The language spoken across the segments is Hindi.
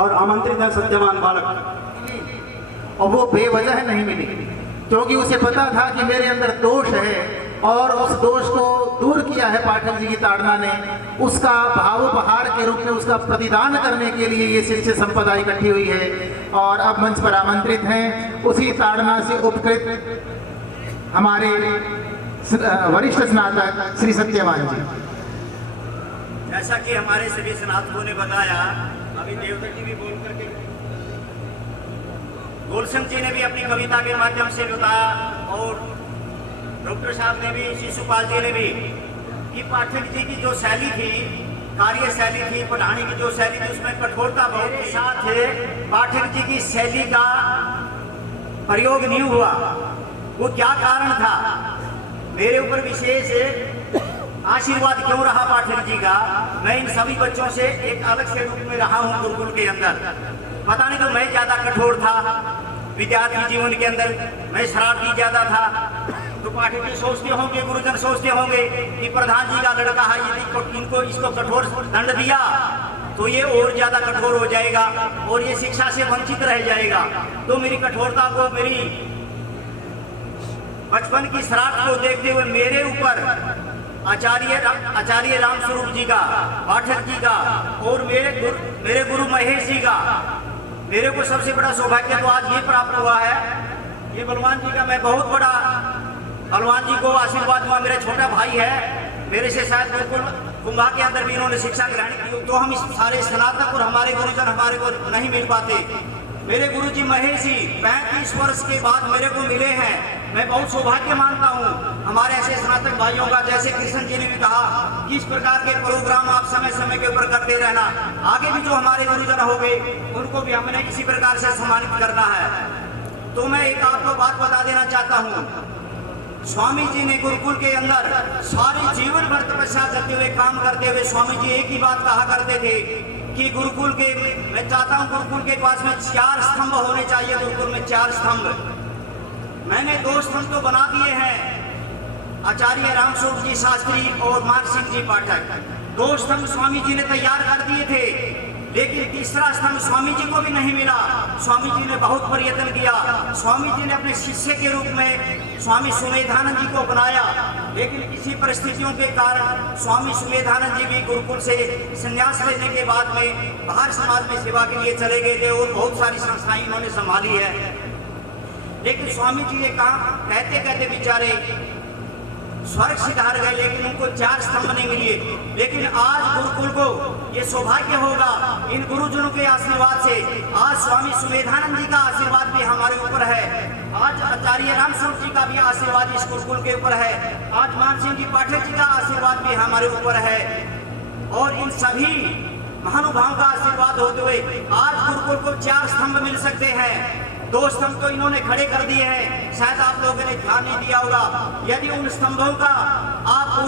और आमंत्रित है सत्यवान बालक। और वो बेवजह नहीं मिली, क्योंकि उसे पता था कि मेरे अंदर दोष है और उस दोष को दूर किया है पाठक जी की ताड़ना ने। उसका भावोपहार के रूप में उसका प्रतिदान करने के लिए ये शिष्य संपदा इकट्ठी हुई है और अब मंच पर आमंत्रित हैं उसी ताड़ना से उपकृत हमारे वरिष्ठ स्नातक श्री सत्यवान जी। जैसा कि हमारे सभी स्नातकों ने बताया, अभी देवदत्त जी भी बोल करके, गोलसन जी ने भी अपनी कविता के माध्यम से बताया और डॉक्टर साहब ने भी, शिशुपाल जी ने भी, कि पाठक जी की जो शैली थी, कार्य शैली थी, पढ़ाने की जो शैली थी, उसमें कठोरता बहुत के साथ है। पाठक जी की शैली का प्रयोग नहीं हुआ, वो क्या कारण था? मेरे ऊपर विशेष आशीर्वाद क्यों रहा पाठक जी का? मैं इन सभी बच्चों से एक अलग से रूप में रहा हूँ गुरुकुल के अंदर। पता नहीं तो मैं ज्यादा कठोर था विद्यार्थी जीवन के अंदर, मैं शरारती ज्यादा था। तो पाठक जी सोचते होंगे, गुरुजन सोचते होंगे कि प्रधान जी का लड़का है, यदि इनको इसको कठोर दंड दिया तो ये और ज्यादा कठोर हो जाएगा और ये शिक्षा से वंचित रह जाएगा। तो मेरी कठोरता को, मेरी बचपन की शरारत को देखते हुए मेरे ऊपर आचार्य रामस्वरूप जी का, पाठक जी का और मेरे गुरु महेश जी का, मेरे को सबसे बड़ा सौभाग्य तो आज ये प्राप्त हुआ है। ये बलवान जी का मैं बहुत बड़ा, बलवान जी को आशीर्वाद हुआ, मेरा छोटा भाई है, मेरे से शायद बिल्कुल कुंभा के अंदर भी इन्होंने शिक्षा ग्रहण की, तो हम इस सारे स्नातक और हमारे गुरुजन हमारे को नहीं मिल पाते। मेरे गुरुजी महेश जी 35 वर्ष के बाद मेरे को मिले हैं, मैं बहुत सौभाग्य मानता हूँ हमारे ऐसे स्नातक भाइयों का। जैसे कृष्ण जी ने भी कहा कि इस प्रकार के प्रोग्राम आप समय समय के ऊपर करते रहना, आगे भी जो हमारे गुरुजन हो गए उनको भी हमने इसी प्रकार से सम्मानित करना है। तो मैं एक आपको बात बता देना चाहता हूँ, स्वामी जी ने गुरुकुल के अंदर सारे जीवन भर तपस्या करते हुए, काम करते हुए स्वामी जी एक ही बात कहा करते थे कि गुरुकुल के, मैं चाहता हूँ गुरुकुल के पास में 4 स्तंभ होने चाहिए। गुरुकुल में 4 स्तंभ, मैंने 2 स्तंभ तो बना दिए हैं, आचार्य रामस्वरूप जी शास्त्री और मान सिंह जी पाठक। 2 स्तंभ स्वामी जी ने तैयार कर दिए थे, लेकिन तीसरा स्तंभ स्वामी जी को भी नहीं मिला। स्वामी जी ने बहुत प्रयत्न किया, स्वामी जी ने अपने शिष्य के रूप में स्वामी सुमेधानंद जी को बनाया, लेकिन किसी परिस्थितियों के कारण स्वामी सुमेधानंद जी भी गुरुकुल से संन्यास लेने के बाद में बाहर समाज में सेवा के लिए चले गए थे और बहुत सारी संस्थाएं इन्होंने संभाली है। लेकिन स्वामी जी ने कहा, कहते कहते बेचारे स्वर्ग सिधार गए, लेकिन उनको 4 स्तंभ नहीं मिले। लेकिन आज गुरुकुल को ये सौभाग्य होगा इन गुरुजनों के आशीर्वाद से, आज स्वामी सुमेधानंद जी का आशीर्वाद भी हमारे ऊपर है, आज आचार्य रामस्वरूप जी का भी आशीर्वाद इस गुरुकुल के ऊपर है, आज मान सिंह जी पाठक जी का आशीर्वाद भी हमारे ऊपर है, और इन सभी महानुभावों का आशीर्वाद होते हुए आज गुरुकुल को 4 स्तंभ मिल सकते हैं। 2 स्तंभ तो इन्होंने खड़े कर दिए हैं, शायद आप लोगों ने ध्यान नहीं दिया होगा। यदि उन स्तंभों का आप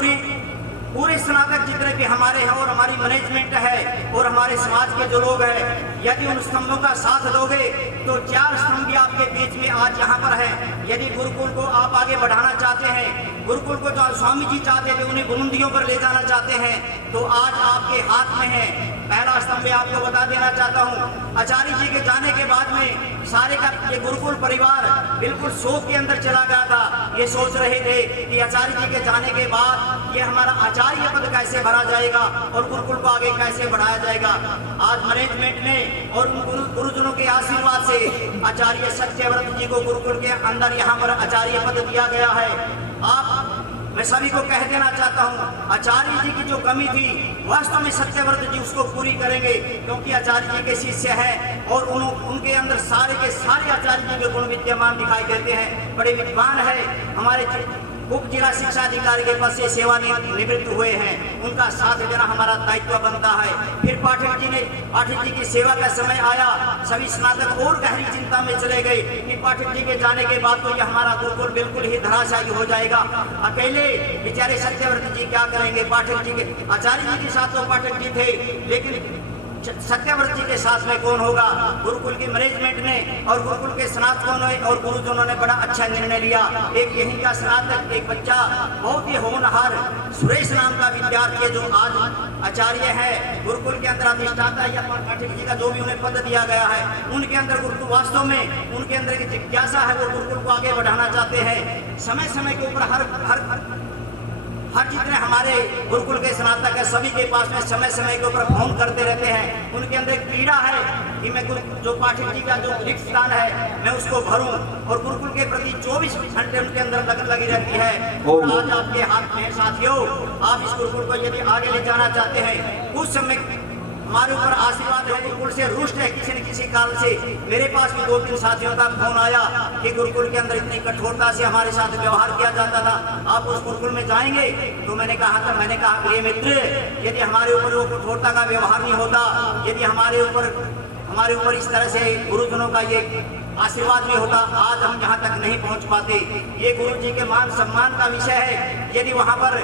पूरे स्नातक जितने भी हमारे हैं और हमारी मैनेजमेंट है और हमारे समाज के जो लोग हैं, यदि उन स्तंभों का साथ दोगे तो 4 स्तंभ भी आपके बीच में आज यहाँ पर है। यदि गुरुकुल को आप आगे बढ़ाना चाहते हैं, गुरुकुल को जो स्वामी जी चाहते थे उन्हें बुलंदियों पर ले जाना चाहते हैं, तो आज आपके हाथ में है। पहला स्तंभ मैं आपको बता देना चाहता हूँ, आचार्य जी के जाने के बाद में सारे का ये गुरुकुल परिवार बिल्कुल शोक के अंदर चला गया था। ये सोच रहे थे कि आचार्य जी के जाने के बाद ये हमारा आचार्य पद कैसे भरा जाएगा और गुरुकुल को आगे कैसे बढ़ाया जाएगा। आज मैनेजमेंट ने और उन गुरुजनों के आशीर्वाद से आचार्य सत्यव्रत जी को गुरुकुल के अंदर यहाँ पर आचार्य पद दिया गया है। आप, मैं सभी को कह देना चाहता हूँ, आचार्य जी की जो कमी थी वास्तव में सत्यव्रत जी उसको पूरी करेंगे, क्योंकि आचार्य जी के शिष्य हैं और उनके अंदर सारे के सारे आचार्य जी के गुण विद्यमान दिखाई देते हैं। बड़े विद्वान है, हमारे उप जिला शिक्षा अधिकारी के पद से सेवानिवृत्त हुए हैं, उनका साथ देना हमारा दायित्व बनता है। फिर पाठक जी की सेवा का समय आया, सभी स्नातक और गहरी चिंता में चले गए कि पाठक जी के जाने के बाद तो ये हमारा गुरुकुल बिल्कुल ही धराशायी हो जाएगा, अकेले बेचारे सत्यव्रत जी क्या करेंगे। पाठक जी के, आचार्य जी के साथ तो पाठक जी थे, लेकिन सत्यव्रत जी के साथ में कौन होगा। गुरुकुल की मैनेजमेंट ने और गुरुकुल के स्नातकों ने और गुरुजनों ने बड़ा अच्छा निर्णय लिया। एक यहीं का स्नातक एक बच्चा बहुत ही होनहार सुरेश नाम का विद्यार्थी है जो आज आचार्य है गुरुकुल के अंदर अधिष्ठाता या पाठक जी का जो भी उन्हें पद दिया गया है, उनके अंदर गुरुकुल वास्तव में उनके अंदर की जिज्ञासा है, वो गुरुकुल को आगे बढ़ाना चाहते हैं। समय समय के ऊपर हर जितने हमारे गुरुकुल के स्नातक है सभी के पास में समय समय के ऊपर फोन करते रहते हैं। उनके अंदर एक पीड़ा है कि मैं जो पाठक जी का जो रिक्त स्थान है मैं उसको भरूं, और गुरुकुल के प्रति 24 घंटे उनके अंदर लगन लगी रहती है। और आज आपके हाथ में है साथियों, आप इस गुरुकुल को यदि आगे ले जाना चाहते हैं, कुछ समय हमारे ऊपर आशीर्वाद है, गुरुकुल से रुष्ट है किसी न किसी काल से। मेरे पास भी 2-3 साथियों का फोन आया कि गुरुकुल के अंदर इतनी कठोरता से हमारे साथ व्यवहार किया जाता था, आप उस गुरुकुल में जाएंगे? तो मैंने कहा प्रिय मित्र, यदि हमारे ऊपर वो कठोरता का व्यवहार नहीं होता, यदि हमारे ऊपर इस तरह से गुरुजनों का ये आशीर्वाद भी होता, आज हम यहाँ तक नहीं पहुँच पाते। ये गुरु जी के मान सम्मान का विषय है। यदि वहाँ पर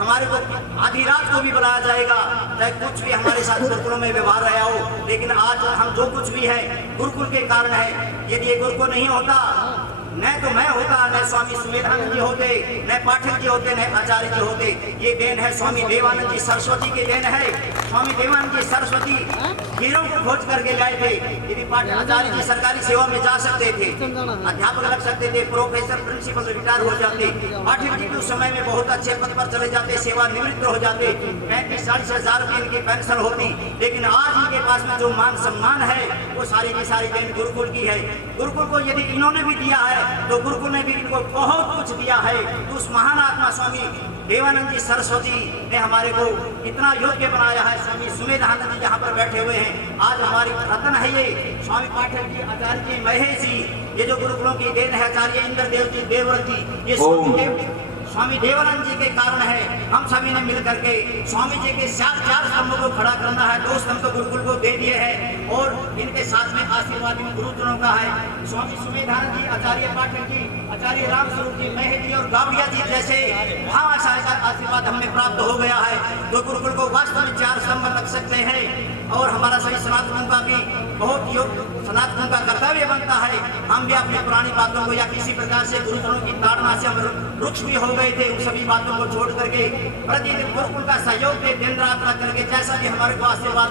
हमारे को आधी रात को भी बुलाया जाएगा, चाहे कुछ भी हमारे साथ गुरुकुलों में व्यवहार रहा हो, लेकिन आज हम जो कुछ भी है गुरुकुल के कारण है। यदि ये गुरुकुल नहीं होता, न तो मैं होता, न स्वामी सुमेधानंद जी होते, न पाठक जी होते, न आचार्य जी होते। ये देन है स्वामी देवानंद जी सरस्वती की देन है। स्वामी देवानंद जी सरस्वती हीरों को खोज करके लाए थे। यदि आचार्य जी सरकारी सेवा में जा सकते थे, अध्यापक लग सकते थे, प्रोफेसर प्रिंसिपल रिटायर हो जाते, पाठक जी भी उस समय में बहुत अच्छे पद पर चले जाते, सेवा निवृत्त हो जाते, 35-40 हजार रुपये इनकी पेंशन होती। लेकिन आज इनके पास में जो मान सम्मान है वो सारी की सारी देन गुरुकुल की है। गुरुकुल को यदि इन्होंने भी दिया है तो गुरुकुल ने भी इनको बहुत कुछ दिया है। तो उस महान आत्मा स्वामी देवानंद जी सरस्वती ने हमारे को इतना योग्य बनाया है। स्वामी सुमेधानंद जी जहाँ पर बैठे हुए हैं, आज हमारी रतन है ये स्वामी पाठक जी, आचार्य जी, महेश जी, ये जो गुरुकुलों की देन है, आचार्य इंद्रदेव जी, देवव्रत जी, ये स्वामी देवानंद जी के कारण है। हम सभी ने मिल करके स्वामी जी के 4 स्तंभों को खड़ा करना है। 2 स्तंभ तो गुरुकुल को दे दिए हैं और इनके साथ में आशीर्वाद इन गुरुजनों का है। स्वामी सुमेधानंद जी, आचार्य पाठक जी, आचार्य रामस्वरूप जी, महेश जी और गावड़िया जी जैसे महाआचार्य का आशीर्वाद हमें प्राप्त हो गया है। तो गुरुकुल को वास्तव में 4 स्तंभ लग सकते हैं। और हमारा सभी सनातनों का भी बहुत योग्य सनातनों का कर्तव्य बनता है, हम भी अपनी पुरानी बातों को या किसी प्रकार से गुरुजनों की ताड़ना से हम रुक्ष भी हो गए थे, उन सभी बातों को छोड़ करके प्रतिदिन गुरुकुल का सहयोग दे, दिन रात लग करके जैसा भी हमारे को आशीर्वाद,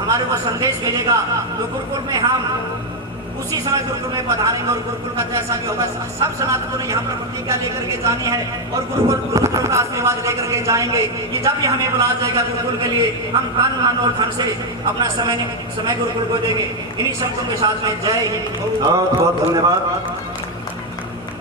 हमारे को संदेश मिलेगा, तो गुरुकुल में हम उसी समय गुरुकुल में पधारेंगे। और गुरुकुल का जैसा भी होगा, सब सनातनों ने यहाँ पर प्रतिज्ञा लेकर के जानी है और गुरुकुल का आशीर्वाद लेकर के जाएंगे कि जब भी हमें बुलाया जाएगा गुरुकुल के लिए, हम तन मन और धन से अपना समय गुरुकुल को देंगे। इन्हीं शब्दों के साथ में जय हिंद। बहुत बहुत धन्यवाद।